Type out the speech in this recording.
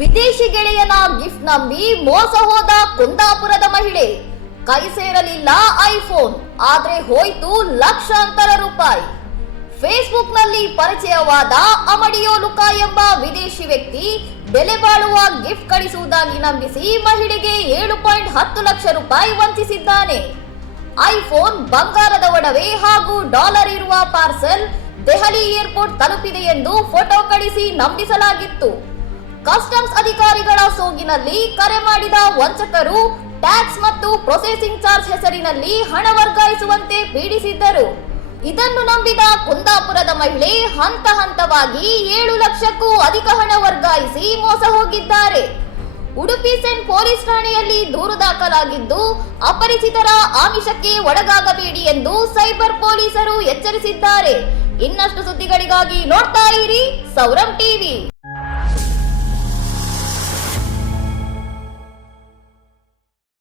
ವಿದೇಶಿ ಗೆಳೆಯನ ಗಿಫ್ಟ್ ನಂಬಿ ಮೋಸ ಹೋದ ಕುಂದಾಪುರದ ಮಹಿಳೆ. ಕೈ ಸೇರಲಿಲ್ಲ ಐಫೋನ್, ಆದ್ರೆ ಹೋಯ್ತು ಲಕ್ಷಾಂತರ ರೂಪಾಯಿ. ಫೇಸ್ಬುಕ್ ನಲ್ಲಿ ಪರಿಚಯವಾದ ಅಮಡಿಯೋ ಲುಕಾ ಎಂಬ ವಿದೇಶಿ ವ್ಯಕ್ತಿ ಬೆಲೆ ಬಾಳುವ ಗಿಫ್ಟ್ ಕಳಿಸುವುದಾಗಿ ನಂಬಿಸಿ ಮಹಿಳೆಗೆ 7.10 ಲಕ್ಷ ರೂಪಾಯಿ ವಂಚಿಸಿದ್ದಾನೆ. ಐಫೋನ್, ಬಂಗಾರದ ಒಡವೆ ಹಾಗೂ ಡಾಲರ್ ಇರುವ ಪಾರ್ಸೆಲ್ ದೆಹಲಿ ಏರ್ಪೋರ್ಟ್ ತಲುಪಿದೆ ಎಂದು ಫೋಟೋ ಕಳಿಸಿ ನಂಬಿಸಲಾಗಿತ್ತು. ಕಸ್ಟಮ್ಸ್ ಅಧಿಕಾರಿಗಳ ಸೋಗಿನಲ್ಲಿ ಕರೆ ಮಾಡಿದ ವಂಚಕರು ಟ್ಯಾಕ್ಸ್ ಮತ್ತು ಪ್ರೊಸೆಸಿಂಗ್ ಚಾರ್ಜ್ ಹೆಸರಿನಲ್ಲಿ ಹಣ ವರ್ಗಾಯಿಸುವಂತೆ ಪೀಡಿಸಿದ್ದರು. ಇದನ್ನು ನಂಬಿದ ಕುಂದಾಪುರದ ಮಹಿಳೆ ಹಂತ ಹಂತವಾಗಿ 7 ಲಕ್ಷಕ್ಕೂ ಅಧಿಕ ಹಣ ವರ್ಗಾಯಿಸಿ ಮೋಸ ಹೋಗಿದ್ದಾರೆ. ಉಡುಪಿ ಸೆಂಟ್ ಪೊಲೀಸ್ ಠಾಣೆಯಲ್ಲಿ ದೂರು ದಾಖಲಾಗಿದ್ದು, ಅಪರಿಚಿತರ ಆಮಿಷಕ್ಕೆ ಒಳಗಾಗಬೇಡಿ ಎಂದು ಸೈಬರ್ ಪೊಲೀಸರು ಎಚ್ಚರಿಸಿದ್ದಾರೆ. ಇನ್ನಷ್ಟು ಸುದ್ದಿಗಳಿಗಾಗಿ ನೋಡ್ತಾ ಇರಿ ಸೌರಂ ಟಿವಿ.